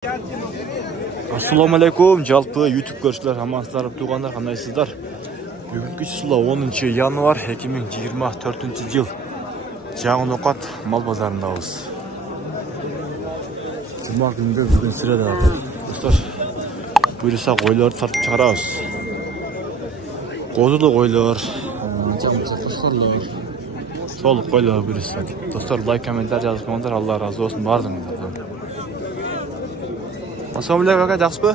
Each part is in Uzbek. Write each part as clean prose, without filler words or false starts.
Assalamu alaikum, жалпы YouTube көршілер, амансыздар, туғандар, қандайсыздар? Бүгінгі число 10 январ 2024 жыл. Жаңын оқат мал базарындамыз. Жұма күнінде бүгін среда. Достар, бұйырса қойларды тартып шығарамыз. Қозылы қойлар, солық қойлар бұйырса. Достар, лайк, комментар жазып қойыңдар, Алла разы болсын бардыңыздар. Assalamu alaikum aka, жақсы ба?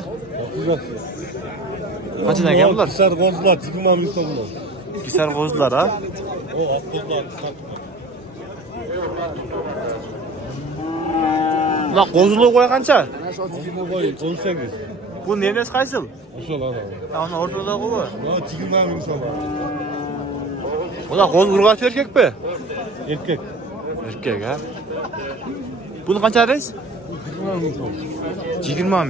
Қаншадан екен бұлар? Кисар қозылар, 20 мың сомлар. Кисар қозылар, а? О, ақ қозылар, Мына қозылы қой қанша? қозылы қой, 18. Бұл ненес қайсыл? Ошол ана. Ана ортада ғой. О, 20 мың сомлар. Бұда қозы ұрғашы еркек пе? Еркек. Еркек, а? Бұны қанша арайсыз? 20 мың сомлар. 20 мың.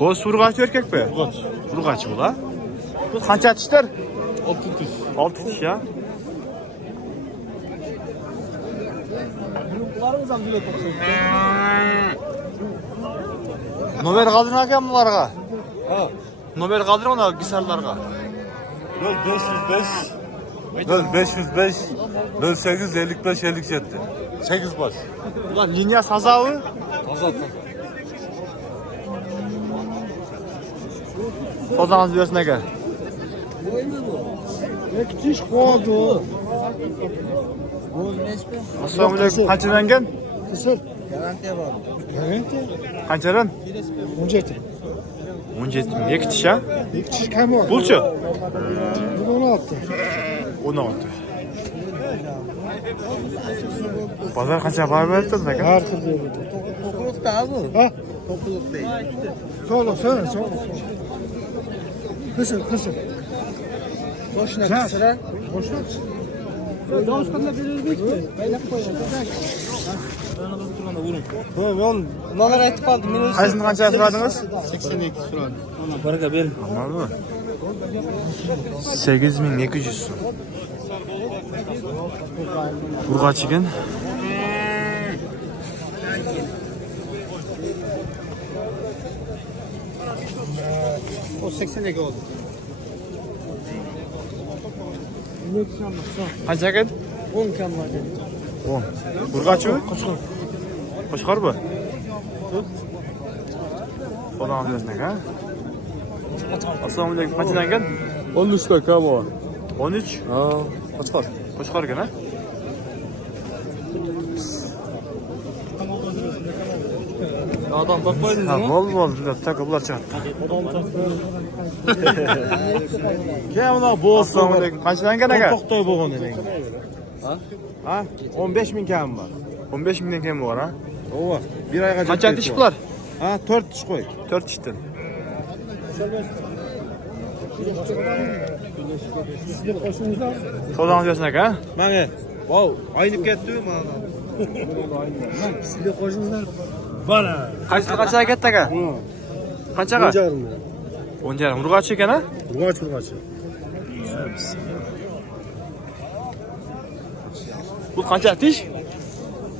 Қозы ұрғашы еркек пе? Ұрғач. Ұрғашы бұл, а? Бұл қанша тіштер? 6 тіш. 6 тіш, а? Номер қалдырын әкем бұларға? Номер қалдырын оны кисарларға? 0505 08 55 57. 8 baş. Бұлар линия сазауы? Таза. Созаңыз берсін әке. Тіш қоды. Ассаламу алейкум, қаншадан кен? Кісір. Гарантия бар. Гарантия? Қаншадан? 17. 17 мың. 2 тіш, а? 2 тіш кәм бар. Бұл шы? 16. 16. Базар қанша бар берді әке? Artık böyle. Toplulukta abi. Ha? Topluluk değil. Sola. Kısır. Boşuna kısıra. Boşuna. Numara aytib aldım. Қайсыны қанша сұрадыңыз? 82 сұрадым. Барака бер. Амал ба? 8200 су. Ұрғач екен. O 82 oldu. Қанша екен? 10 kam var dedi. 10. Ұрғач ө? Қошқар ба? Одан алып әке? Ассаламу алейкум, қаншадан екен? 13'te kam var. 13? Kaçkar. Қошқар екен, а? Adam bakmayın Ha, bol, так бұлар шығатты. Kemina boğaz. Ассаламу алейкум, қаншадан екен әке? Toktay boğan edin. Ha? 15 bin kam var. 15 мыңнан кем бар, а? Ova. Bir ayga Қанша тіш бұлар? Ha, 4 tiş koy. 4 тіштен. Созаңыз берсін әке, а? Mane. Wow, aynı ketdi mi bana? Sizde koşunlar. Bana. Қаншаға кетті әке? Қаншаға? 10 жарым. Ұрғач екен, а? Urgaç. Бұл қанша тіш?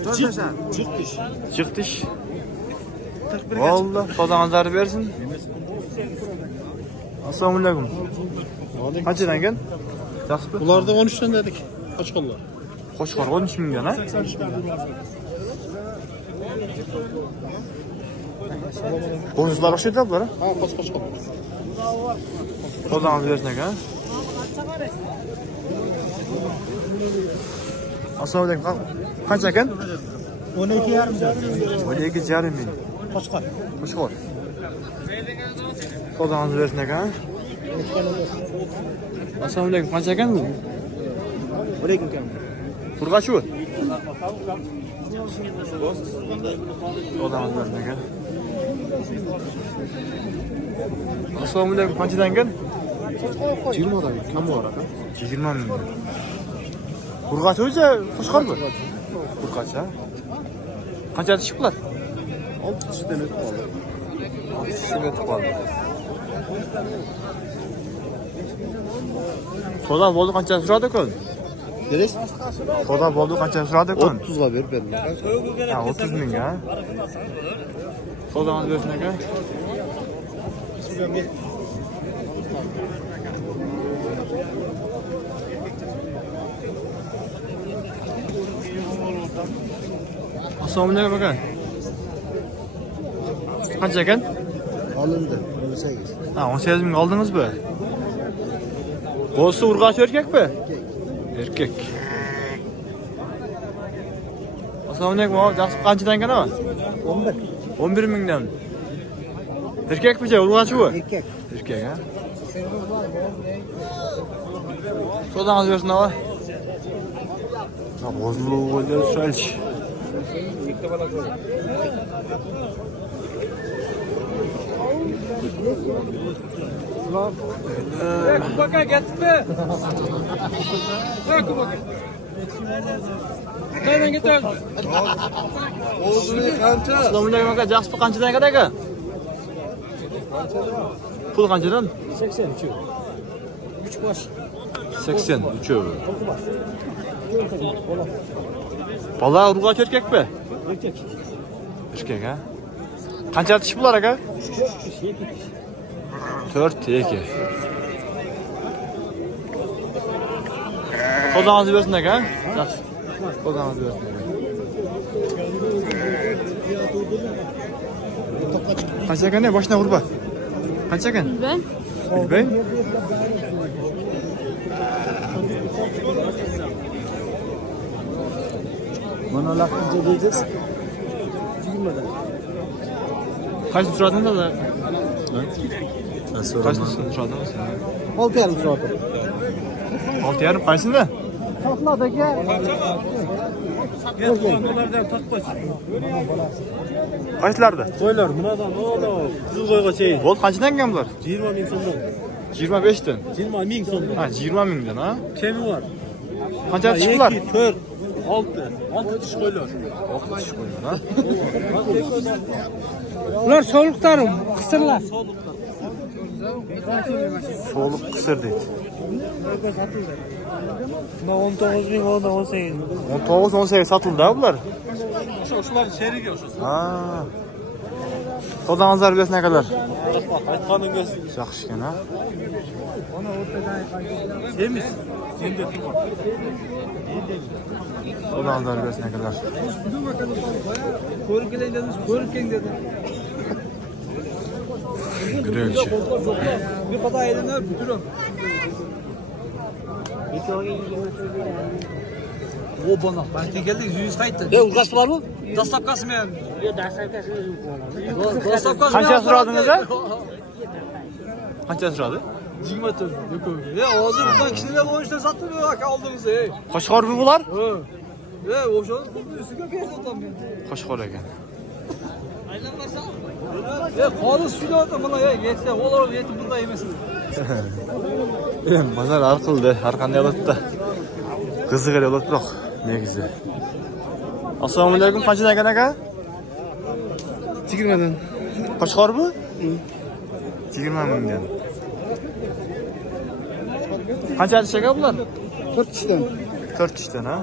Çık tiş. Жық тіш. Олды, созаңыздары берсін. Ассаламу алейкум. Қаншадан кен? Жақсы ба? Bunlarda 13'ten dedik. Kaç kollar? Қошқар 13 мыңдан, а? Қозылар ақша еді бұлар, а? Ha, kaç kollar? Созаңыз берсін әке, а? Ассаламу алейкум. Қанша кен? 12 yarım. 12 жарым мың. Koşkar. Қошқар. Созаңыз берсін әке, а? Ассаламу алейкум. Қанша кен бұл? 12 kam. Ұрғач ө? Созаңыз берсін әке. Ассаламу алейкум. Қаншадан кен? 20'da kam var adam. 20 мың. Ұрғач өзі қошқар ба? Ұрғач, а? Қанша тіш бұлар? 6 tişten ötüp aldı. 6 тіштен өтіп қалды. Содан болды қанша сұрады көн? Neresi? Soda bo'ldi, qancha so'radi kun? 30 ga berib berdim. Ha, 30 ming ha. Sodangiz bersin aka. Assalomu alaykum aka. Qancha ekan? Alındı. 18. Ha, 18 ming oldingizmi? Bo'lsa urg'ochi erkakmi? Erkak. Assalomu alaykum. Yaxshi qanchadan ekan ama? 11. 11 mingdan. Erkakmi, urg'ochimi? Erkak. Erkak ha. Sodangiz bersin ava. Ha, bozuluğu qo'ydi, so'raychi. Kubaka getdi. Kubaka. Qayerdan ketyapsiz? O'zini qancha? Assalomu alaykum aka. Yaxshi qanchadan ekan aka? Pul qanchadan? 83. 3 bosh. 83. Bola urg'ochi erkakmi? Erkak. Erkak ha. Qancha tish bular aka? 4 2. Sodangizni bersin aka. Yaxshi. Sodangizni bersin. Qancha ekan ne? Boshdan urba. Qancha ekan? Bilbay. Mana laqincha deysiz. 20 dan. Qancha turadingiz da? Qancha turadingiz? 6,5 soat. 6,5 qaysida? Taqladagi. Qaysilarda? Qo'ylar, bunadan oğlum. Qizil qo'yga cheyin. Bo'l, qanchadan ekan bular? 20 ming so'mdan. 25 dan. 20 ming so'mdan. Ha, 20 mingdan ha. Kemi var. Qancha tish bular? 2, 4, 6. 6 tish qo'ylar. 6 tish qo'ygan ha. Ular so'liqtarim, qisirlar. So'liq qisir deydi. Buna 19 ming, 18 ming. 19 18 sotildi ha bular. Shular sherigi o'sha. Ha. Sodangizlar bersin akalar. Aytganingiz Yaxshi ekan ha. semiz. Sende turma. Sodangizlar bersin akalar. Ko'rib kelay dedingiz, ko'rib keling dedi. Gürelchi. Bir qada edin, bitirim. O bana, başka geldik, yüz kayıttı. Urg'asi bormi? Dastlabkasi men. Yo, dastlabkasi Dastlabkasi. Qancha so'radingiz a? Qancha so'radi? 24. Ya, hozir bizdan kishilar o'yishdan sotib aka oldingiz, ey. Qo'shqormi bular? Ha. O'sha ustiga berdim men. Qo'shqor ekan. Aylanmasan. Qolis filotda mana yetdi, o'lib yetdi bunday emas. Bozor hal qildi, har qanday holatda. Qiziq holat biroq, negizi. Assalomu alaykum, qanchadan ekan aka? 20 dan. Qo'shqormi? 20 mingdan. Qancha tish aka bular? 4 kishdan. 4 tishdan ha.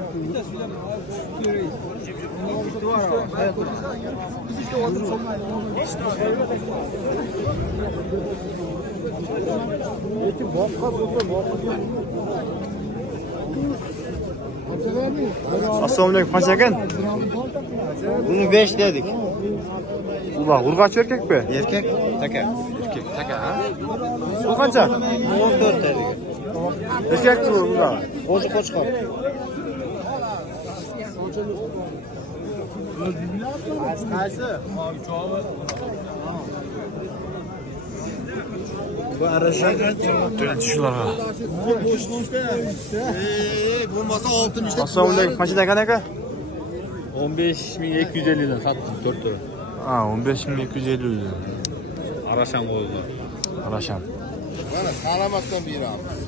Assalomu alaykum, qancha ekan? Buni 5 dedik. Ular urg'ochi erkakmi? Erkak, taka. Erkak, taka ha. Bu qancha? 14 dedik. Erkakmi ular? Qo'zi qo'chqor. Qaysi? Bu arashan To'lan tishlar ha. bo'lmasa 60 ta. Assalomu alaykum, qanchadan ekan aka? 15250 dan satdim 4 ta. Ha, 15250 dan. Arashan qo'ydi. Arashan. Mana salamatdan beramiz.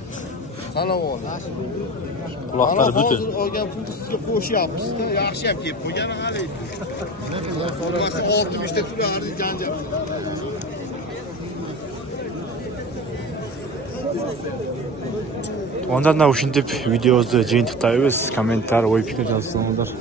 Salom ol. Quloqlari butun. Hozir olgan pulni sizga qo'shyapmiz-da. Yaxshi ham kelib qo'ygan hali. Bo'lmasa 60 ta turardi janjal. Ondan da ушинтип видеобузду жыйынтыктайбыз. Комментарий, ой пикир жазсаңыздар.